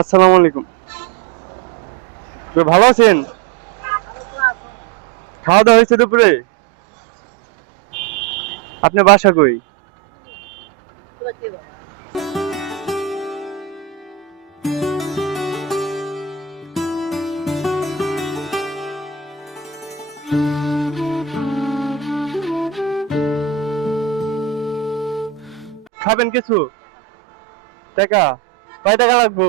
আসসালামু আলাইকুম। ভালো আছেন? খাওয়া দাওয়া হয়েছে দুপুরে? আপনি বাসা কই? খাবেন কিছু? টাকা? কয় টাকা লাগবো?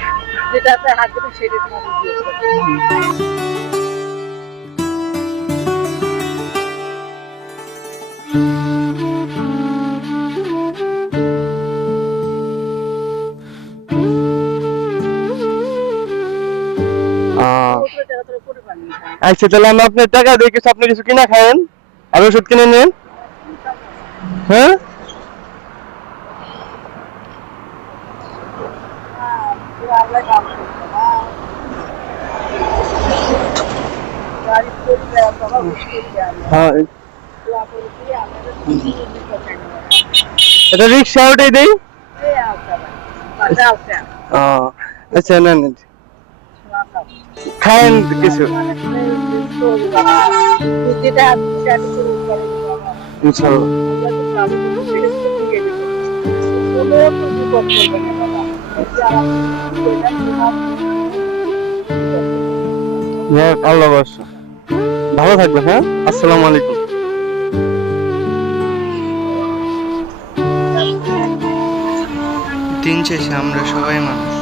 যেটাতে সেটা আচ্ছা তাহলে আমি আপনার টাকা দিয়ে কিছু আপনি কিছু কিনা খায়েন আর ওষুধ কিনে নেন হ্যাঁ? হ্যাঁ এটা রিক্সা ওটাই দেই আহ, আচ্ছা নেন নেন। খায়েন কিছু ইনশাল্লাহ আল্লাহ ভালো থাকবেন হ্যাঁ? আসসালামু আলাইকুম। দিন শেষে আমরা সবাই মানুষ।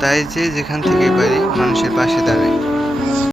তাই যে যেখান থেকে পারি, মানুষের পাশে দাঁড়াই।